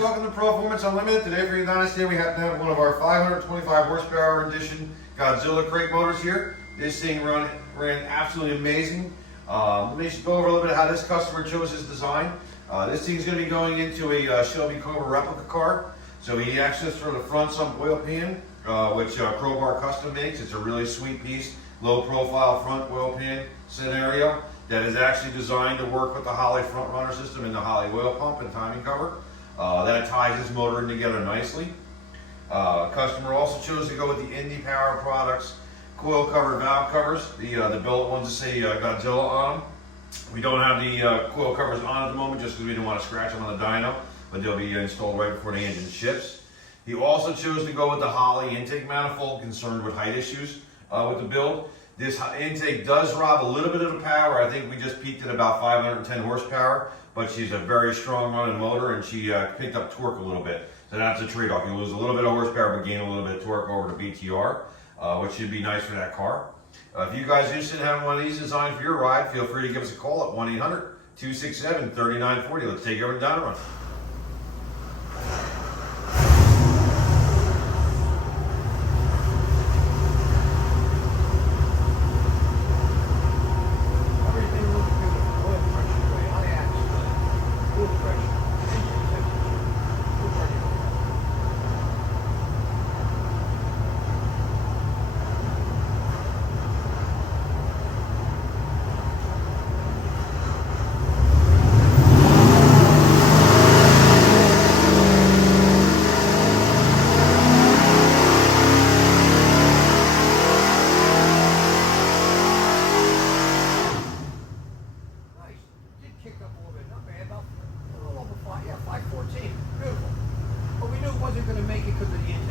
welcome to Proformance Unlimited. Today for you guys, we happen to have one of our 525 horsepower edition Godzilla crate motors here. This thing ran absolutely amazing. Let me just go over a little bit how this customer chose his design. This thing's going to be going into a Shelby Cobra replica car. So he accessed for the front some oil pan, which Cobra custom makes. It's a really sweet piece, low profile front oil pan scenario that is actually designed to work with the Holley front runner system and the Holley oil pump and timing cover. That ties this motor in together nicely. Customer also chose to go with the Indy Power Products coil cover valve covers, the billet ones that say Godzilla on them. We don't have the coil covers on at the moment just because we didn't want to scratch them on the dyno, but they'll be installed right before the engine ships. He also chose to go with the Holley intake manifold, concerned with height issues with the build. This intake does rob a little bit of the power. I think we just peaked at about 510 horsepower, but she's a very strong running motor and she picked up torque a little bit. So that's a trade-off. You lose a little bit of horsepower but gain a little bit of torque over the BTR, which should be nice for that car. If you guys are interested in having one of these designed for your ride, feel free to give us a call at 1-800-267-3940. Let's take you over to Dyno Run. Kicked up a little bit, not bad, about a little over 5, yeah, 514, beautiful. But we knew it wasn't going to make it because of the intake.